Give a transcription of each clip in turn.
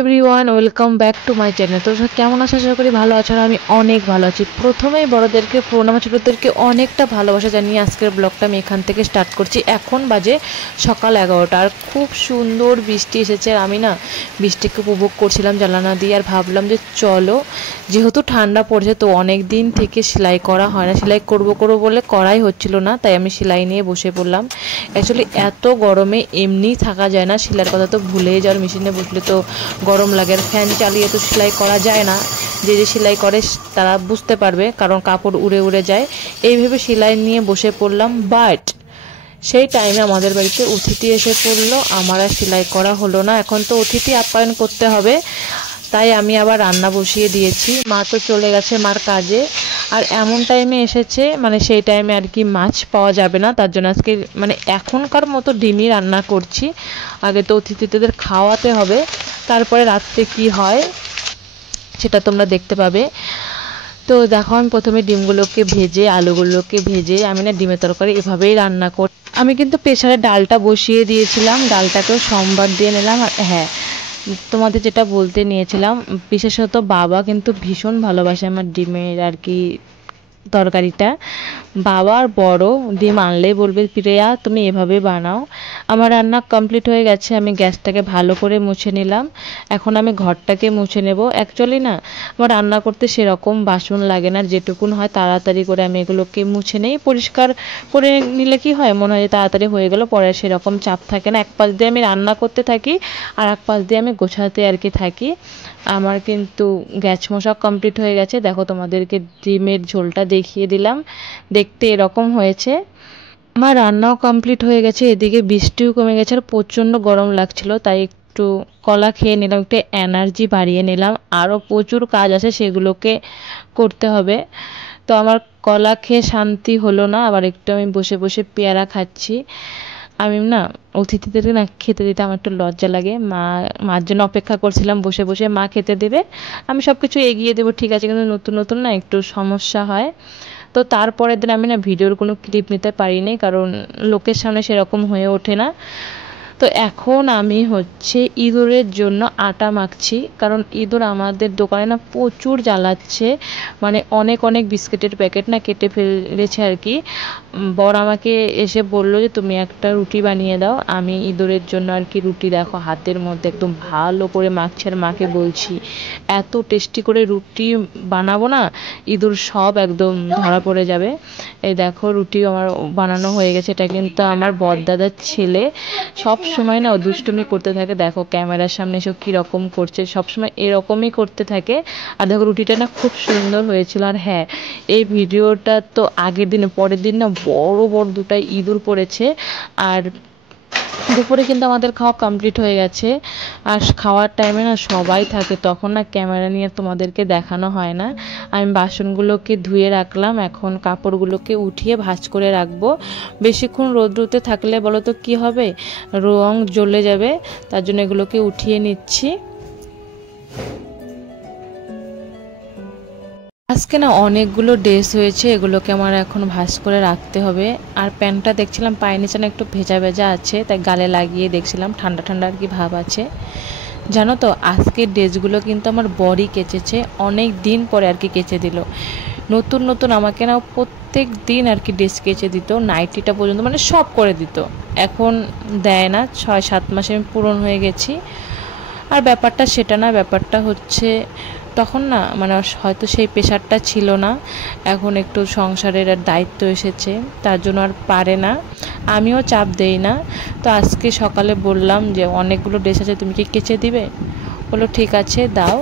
Everyone, welcome back to my channel. তো কেমন আছো? আশা করি ভালো আছো। আর আমি অনেক ভালো আছি। প্রথমেই বড়দেরকে প্রণাম, ছোটদেরকে অনেকটা ভালোবাসা জানিয়ে আজকের ব্লগটা আমি এখান থেকে স্টার্ট করছি। এখন বাজে সকাল 11টা আর খুব সুন্দর বৃষ্টি এসেছে। আর আমি না বৃষ্টিকে উপভোগ করছিলাম জানালা দিয়ে। আর ভাবলাম যে চলো, যেহেতু ঠান্ডা পড়ছে তো অনেক দিন থেকে সেলাই করা হয় না, সেলাই করবো বলে করাই হচ্ছিল না, তাই আমি সেলাই নিয়ে বসে পড়লাম। অ্যাকচুয়ালি এত গরমে এমনি থাকা যায় না, সেলাইয়ের কথা তো ভুলেই যাওয়ার। মেশিনে বসলে তো গরম লাগে, আর ফ্যান চালিয়ে তো সেলাই করা যায় না। যে সেলাই করে তারা বুঝতে পারবে, কারণ কাপড় উড়ে উড়ে যায়। এইভাবে সেলাই নিয়ে বসে পড়লাম। বাট সেই টাইমে আমাদের বাড়িতে অতিথি এসে পড়লো, আমার আর সেলাই করা হলো না। এখন তো অতিথি আপ্যায়ন করতে হবে, তাই আমি আবার রান্না বসিয়ে দিয়েছি। মা তো চলে গেছে মার কাজে, আর এমন টাইমে এসেছে, মানে সেই টাইমে আর কি মাছ পাওয়া যাবে না, তার জন্য আজকে মানে এখনকার মতো ডিমই রান্না করছি। আগে তো অতিথিদের খাওয়াতে হবে, তারপরে রাত্রে কি হয় সেটা তোমরা দেখতে পাবে। তো দেখো, আমি প্রথমে ডিমগুলোকে ভেজে, আলুগুলোকে ভেজে, আমি না ডিমের তরকারি এভাবেই রান্না করি। আমি কিন্তু প্রেসারে ডালটা বসিয়ে দিয়েছিলাম, ডালটাকেও সম্বার দিয়ে নিলাম। আর হ্যাঁ, তোমাদের যেটা বলতে নিয়েছিলাম, বিশেষত বাবা কিন্তু ভীষণ ভালোবাসে আমার ডিমের আর কি তরকারিটা। বাবা আর বড় ডিম আনলেই বলবে প্রিয়া তুমি এভাবে বানাও। আমার রান্না কমপ্লিট হয়ে গেছে, আমি গ্যাসটাকে ভালো করে মুছে নিলাম। এখন আমি ঘরটাকে মুছে নেব। অ্যাকচুয়ালি না আমার রান্না করতে সেরকম বাসন লাগে না, যেটুকুন হয় তাড়াতাড়ি করে আমি এগুলোকে মুছে নেই। পরিষ্কার করে নিলে কি হয়, মনে হয় তাড়াতাড়ি হয়ে গেল, পরে সেরকম চাপ থাকে না। এক পাশ দিয়ে আমি রান্না করতে থাকি আর এক পাশ দিয়ে আমি গোছাতে আর কি থাকি। আমার কিন্তু গ্যাস মোছা কমপ্লিট হয়ে গেছে। দেখো, তোমাদেরকে ডিমের ঝোলটা দেখিয়ে দিলাম, দেখতে এরকম হয়েছে। আমার রান্নাও কমপ্লিট হয়ে গেছে, এদিকে বৃষ্টিও কমে গেছে আর প্রচণ্ড গরম লাগছিল, তাই একটু কলা খেয়ে নিলাম, একটু এনার্জি বাড়িয়ে নিলাম। আরও প্রচুর কাজ আছে, সেগুলোকে করতে হবে। তো আমার কলা খেয়ে শান্তি হলো না, আবার একটু আমি বসে বসে পেয়ারা খাচ্ছি। আমি না অতিথিদেরকে না খেতে দিতে আমার একটু লজ্জা লাগে। মার জন্য অপেক্ষা করছিলাম বসে বসে, মা খেতে দেবে, আমি সব কিছু এগিয়ে দেবো ঠিক আছে, কিন্তু নতুন নতুন না একটু সমস্যা হয়। তো তারপরের দিন আমি না ভিডিওর কোনো ক্লিপ নিতে পারিনি, কারণ লোকের সামনে সেরকম হয়ে ওঠে না। তো এখন আমি হচ্ছে ইঁদুরের জন্য আটা মাখছি, কারণ ইঁদুর আমাদের দোকানে না প্রচুর জ্বালাচ্ছে। মানে অনেক অনেক বিস্কিটের প্যাকেট না কেটে ফেলেছে আর কি। বর আমাকে এসে বলল যে তুমি একটা রুটি বানিয়ে দাও। আমি ইঁদুরের জন্য আর কি রুটি, দেখো হাতের মধ্যে একদম ভালো করে মাখছি। আর মাকে বলছি এত টেস্টি করে রুটি বানাবো না, ইঁদুর সব একদম ধরা পড়ে যাবে। এই দেখো, রুটি আমার বানানো হয়ে গেছে। এটা কিন্তু আমার বড়দাদার ছেলে, সব সময় না দুষ্টুমি করতে থাকে। দেখো ক্যামেরার সামনে এসে কীরকম করছে, সবসময় এরকমই করতে থাকে। আর দেখো রুটিটা না খুব সুন্দর হয়েছিল। আর হ্যাঁ, এই ভিডিওটা তো আগের দিনে, পরের দিন না বড় বড় দুটাই ইঁদুর পড়েছে। আর দুপুরে কিন্তু আমাদের খাওয়া কমপ্লিট হয়ে গেছে। আর খাওয়ার টাইমে না সবাই থাকে, তখন না ক্যামেরা নিয়ে তোমাদেরকে দেখানো হয় না। আমি বাসনগুলোকে ধুয়ে রাখলাম, এখন কাপড়গুলোকে উঠিয়ে ভাঁজ করে রাখবো। বেশিক্ষণ রোদ্রুতে থাকলে বলো তো কী হবে, রং জ্বলে যাবে, তার জন্য এগুলোকে উঠিয়ে নিচ্ছি। আজকে না অনেকগুলো ড্রেস হয়েছে, এগুলোকে আমার এখন ভাঁজ করে রাখতে হবে। আর প্যান্টটা দেখছিলাম পায়ের নিচে না একটু ভেজা ভেজা আছে, তাই গালে লাগিয়ে দেখছিলাম, ঠান্ডা ঠান্ডা আর কি ভাব আছে। জানো তো, আজকের ড্রেসগুলো কিন্তু আমার বরই কেচেছে, অনেক দিন পরে আর কি কেচে দিল। নতুন নতুন আমাকে না প্রত্যেক দিন আর কি ড্রেস কেচে দিত, নাইটিটা পর্যন্ত মানে সব করে দিত। এখন দেয় না, 6-7 মাসে আমি পূরণ হয়ে গেছি। আর ব্যাপারটা সেটা না, ব্যাপারটা হচ্ছে তখন না মানে হয়তো সেই প্রেশারটা ছিল না, এখন একটু সংসারের আর দায়িত্ব এসেছে, তার জন্য আর পারে না, আমিও চাপ দেই না। তো আজকে সকালে বললাম যে অনেকগুলো ড্রেস আছে, তুমি কি কেচে দিবে? বললো ঠিক আছে দাও।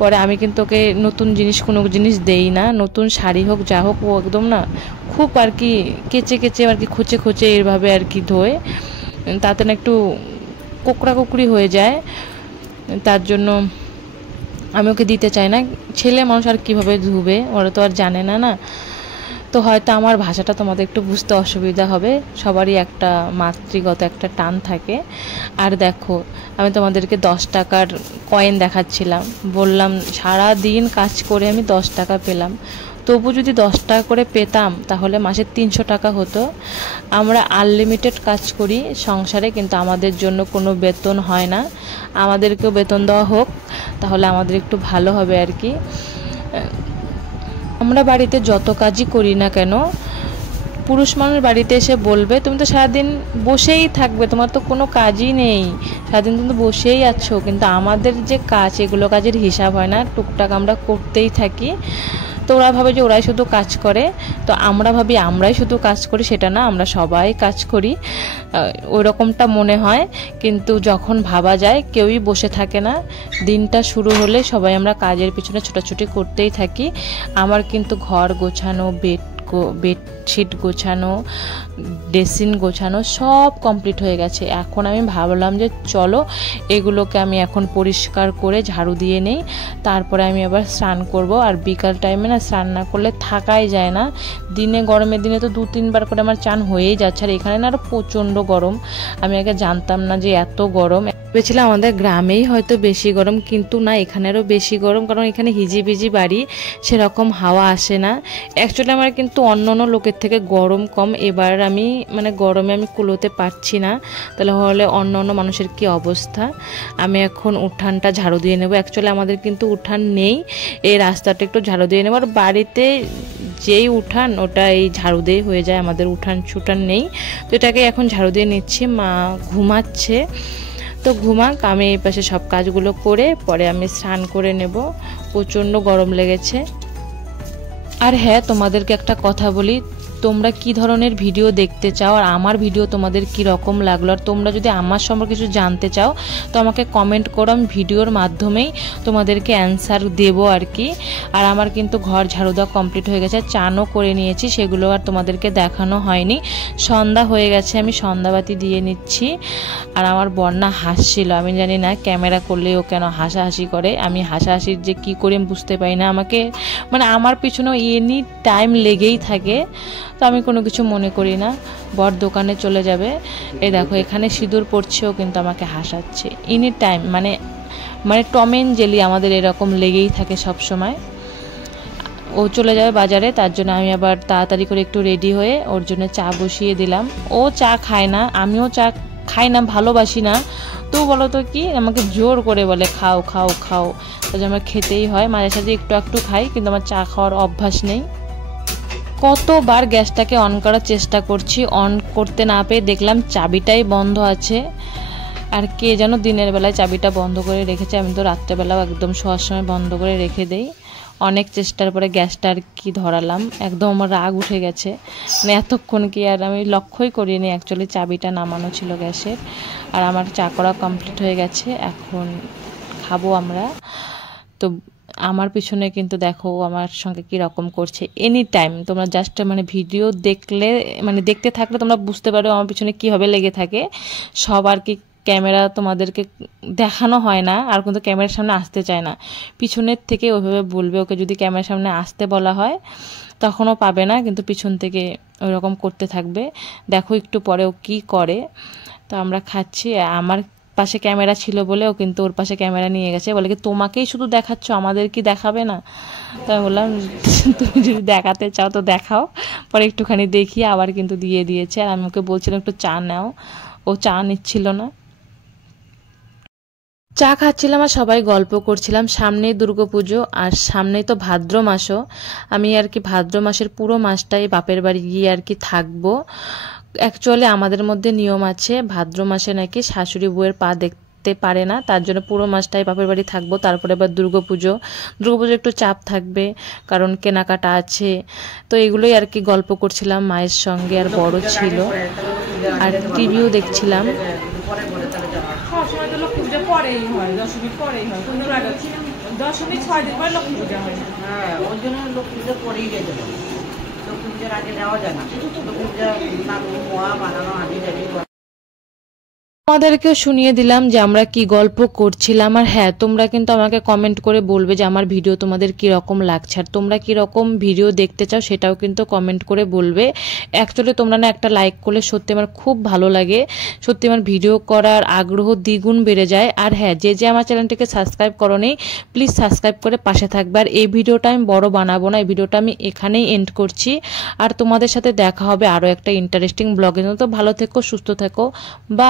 পরে আমি কিন্তু ওকে নতুন জিনিস কোনো জিনিস দেই না, নতুন শাড়ি হোক যা হোক, ও একদম না খুব আর কি কেচে কেচে আর কি খোঁচে খোঁচে এভাবে আর কি ধোয়, তাতে না একটু কোকড়া কোকড়ি হয়ে যায়, তার জন্য আমি ওকে দিতে চাই না। ছেলে মানুষ আর কীভাবে ধুবে, ওরা তো আর জানে না না। তো হয়তো আমার ভাষাটা তোমাদের একটু বুঝতে অসুবিধা হবে, সবারই একটা মাতৃগত একটা টান থাকে। আর দেখো, আমি তোমাদেরকে 10 টাকার কয়েন দেখাচ্ছিলাম, বললাম সারা দিন কাজ করে আমি 10 টাকা পেলাম। তবু যদি 10 টাকা করে পেতাম তাহলে মাসে 300 টাকা হতো। আমরা আনলিমিটেড কাজ করি সংসারে, কিন্তু আমাদের জন্য কোনো বেতন হয় না। আমাদেরকেও বেতন দেওয়া হোক, তাহলে আমাদের একটু ভালো হবে আর কি। আমরা বাড়িতে যত কাজই করি না কেন, পুরুষ মানুষ বাড়িতে এসে বলবে তুমি তো সারাদিন বসেই থাকবে, তোমার তো কোনো কাজই নেই, সারাদিন তুমি তো বসেই আছো। কিন্তু আমাদের যে কাজ, এগুলো কাজের হিসাব হয় না, টুকটাক আমরা করতেই থাকি। তো ওরা ভাবে যে ওরাই শুধু কাজ করে, তো আমরা ভাবি আমরাই শুধু কাজ করি, সেটা না, আমরা সবাই কাজ করি, ওই রকমটা মনে হয়। কিন্তু যখন ভাবা যায় কেউই বসে থাকে না, দিনটা শুরু হলে সবাই আমরা কাজের পিছনে ছোটাছুটি করতেই থাকি। আমার কিন্তু ঘর গোছানো, বেডশিট গোছানো, ড্রেসিং গোছানো সব কমপ্লিট হয়ে গেছে। এখন আমি ভাবলাম যে চলো এগুলোকে আমি এখন পরিষ্কার করে ঝাড়ু দিয়ে নেই, তারপরে আমি আবার স্নান করব। আর বিকাল টাইমে না স্নান না করলে থাকাই যায় না। দিনে, গরমের দিনে তো 2-3 বার করে আমার চান হয়েই যাচ্ছে, আর এখানে না আরও প্রচণ্ড গরম। আমি আগে জানতাম না যে এত গরম, ভেবেছিলাম আমাদের গ্রামেই হয়তো বেশি গরম, কিন্তু না, এখানেরও বেশি গরম, কারণ এখানে হিজিবিজি বাড়ি, সেরকম হাওয়া আসে না। অ্যাকচুয়ালি আমার কিন্তু অন্য লোকের থেকে গরম কম। এবার আমি গরমে আমি কুলোতে পারছি না, তাহলে হলে অন্য মানুষের কি অবস্থা। আমি এখন উঠানটা ঝাড়ু দিয়ে নেব। অ্যাকচুয়ালি আমাদের কিন্তু উঠান নেই, এই রাস্তাটা একটু ঝাড়ু দিয়ে নেব। আর বাড়িতে যেই উঠান ওটা এই ঝাড়ু দিয়ে হয়ে যায়, আমাদের উঠান ছুটান নেই, তো এটাকে এখন ঝাড়ু দিয়ে নিচ্ছি। মা ঘুমাচ্ছে, তো ঘুমাক, আমি এই পাশে সব কাজগুলো করে পরে আমি স্নান করে নেব। প্রচণ্ড গরম লেগেছে। আর হ্যাঁ, তোমাদেরকে একটা কথা বলি, তোমরা কি ধরনের ভিডিও দেখতে চাও, আর আমার ভিডিও তোমাদের কি রকম লাগলো, আর তোমরা যদি আমার সম্পর্কে কিছু জানতে চাও তো আমাকে কমেন্ট করো, আমি ভিডিওর মাধ্যমেই তোমাদেরকে অ্যান্সার দেব আর কি। আর আমার কিন্তু ঘর ঝাড়ু দেওয়া কমপ্লিট হয়ে গেছে, চানও করে নিয়েছি, সেগুলো আর তোমাদেরকে দেখানো হয়নি। সন্ধ্যা হয়ে গেছে, আমি সন্ধ্যাবাতি দিয়ে নিচ্ছি। আর আমার বন্যা হাসছিল, আমি জানি না ক্যামেরা করলে ও কেন হাসাহাসি করে। আমি হাসাহাসির যে কী করে বুঝতে পারি না, আমাকে আমার পিছনেও এনি টাইম লেগেই থাকে, তো আমি কোনো কিছু মনে করি না। বর দোকানে চলে যাবে, এই দেখো এখানে সিঁদুর পড়ছেও কিন্তু আমাকে হাসাচ্ছে any time, Tom and Jerry আমাদের এরকম লেগেই থাকে সব সময়। ও চলে যাবে বাজারে, তার জন্য আমি আবার তাড়াতাড়ি করে একটু রেডি হয়ে ওর জন্য চা বসিয়ে দিলাম। ও চা খায় না, আমিও চা খাই না, ভালোবাসি না, তো বলো তো কি, আমাকে জোর করে বলে খাও খাও খাও, তাই আমার খেতেই হয়। মাঝে সাঝে একটু একটু খাই, কিন্তু আমার চা খাওয়ার অভ্যাস নেই। কতবার গ্যাসটাকে অন করার চেষ্টা করছি, অন করতে না পেয়ে দেখলাম চাবিটাই বন্ধ আছে। আর কে যেন দিনের বেলায় চাবিটা বন্ধ করে রেখেছে, আমি তো রাত্রেবেলাও একদম শোয়ার সময় বন্ধ করে রেখে দেই। অনেক চেষ্টার পরে গ্যাসটা আর কি ধরালাম, একদম আমার রাগ উঠে গেছে, এতক্ষণ কি আর আমি লক্ষ্যই করিনি অ্যাকচুয়ালি চাবিটা নামানো ছিল গ্যাসের। আর আমার চা করা কমপ্লিট হয়ে গেছে, এখন খাবো আমরা। তো আমার পিছনে কিন্তু দেখো আমার সঙ্গে কি রকম করছে এনি টাইম। তোমরা জাস্ট ভিডিও দেখলে দেখতে থাকলে তোমরা বুঝতে পারো আমার পিছনে কীভাবে লেগে থাকে। সব আর কি ক্যামেরা তোমাদেরকে দেখানো হয় না, আর কিন্তু ক্যামেরার সামনে আসতে চায় না, পিছনের থেকে ওইভাবে বলবে। ওকে যদি ক্যামেরার সামনে আসতে বলা হয় তখনও পাবে না, কিন্তু পিছন থেকে ওই রকম করতে থাকবে। দেখো একটু পরে ও কী করে। তো আমরা খাচ্ছি, আমার পাশে ক্যামেরা ছিল বলে ও কিন্তু ওর পাশে ক্যামেরা নিয়ে গেছে, বলে কি তোমাকেই শুধু দেখাচ্ছ, আমাদের কি দেখাবে না? তো আমি বললাম তুমি যদি দেখাতে চাও তো দেখাও। পরে একটুখানি দেখি আবার কিন্তু দিয়ে দিয়েছে। আর আমি ওকে বলছিলাম একটু চা নাও, ও চা নিচ্ছিল না। চা খাচ্ছিলাম আর সবাই গল্প করছিলাম। সামনেই দুর্গাপুজো, আর সামনেই তো ভাদ্র মাসও। আমি আর কি ভাদ্র মাসের পুরো মাসটাই বাপের বাড়ি গিয়ে আর কি থাকবো। অ্যাকচুয়ালি আমাদের মধ্যে নিয়ম আছে, ভাদ্র মাসে নাকি শাশুড়ি বউয়ের পা দেখতে পারে না, তার জন্য পুরো মাসটাই বাপের বাড়ি থাকবো। তারপরে আবার দুর্গাপুজো একটু চাপ থাকবে, কারণ কেনাকাটা আছে। তো এগুলোই আর কি গল্প করছিলাম মায়ের সঙ্গে, আর বড় ছিল, আর টিভিও দেখছিলাম। পরেই হয়, দশমীর পরেই হয়, দশমী 6 দিন পরে লক্ষ্মী পূজা হয়। হ্যাঁ, ওই জন্য লক্ষ্মী পূজা পরেই গেছে, লক্ষ্মী পূজার আগে দেওয়া যায় না, লক্ষ্মী পূজা না মোয়া বানানো আগে যাবি। তোমাদেরকেও শুনিয়ে দিলাম যে আমরা কি গল্প করছিলাম। আর হ্যাঁ, তোমরা কিন্তু আমাকে কমেন্ট করে বলবে যে আমার ভিডিও তোমাদের কি রকম লাগছে, আর তোমরা কি রকম ভিডিও দেখতে চাও সেটাও কিন্তু কমেন্ট করে বলবে। অ্যাকচুয়ালি তোমরা না একটা লাইক করলে সত্যি আমার খুব ভালো লাগে, সত্যি আমার ভিডিও করার আগ্রহ দ্বিগুণ বেড়ে যায়। আর হ্যাঁ, যে যে আমার চ্যানেলটিকে সাবস্ক্রাইব করোনি প্লিজ সাবস্ক্রাইব করে পাশে থাকবে। আর এই ভিডিওটা আমি বড় বানাবো না, এই ভিডিওটা আমি এখানেই এন্ড করছি। আর তোমাদের সাথে দেখা হবে আরও একটা ইন্টারেস্টিং ব্লগের মতো। ভালো থেকো, সুস্থ থেকো, বা